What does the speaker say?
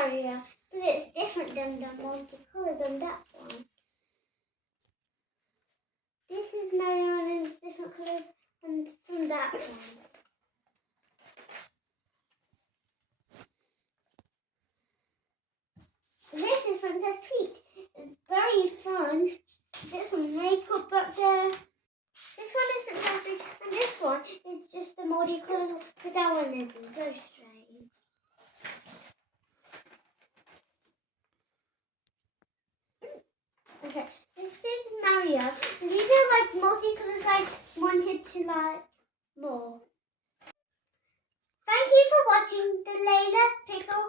Mario, but it's different than the multicolour than that one. This is Mario and it's different colours from that one. This is Princess Peach. It's very fun. This one makeup up there. This one is Princess Peach, and this one is just the multicolour, but that one isn't. So strange. Okay, this is Mario. These are like multicolours I wanted to like more. Thank you for watching the Layla Pickle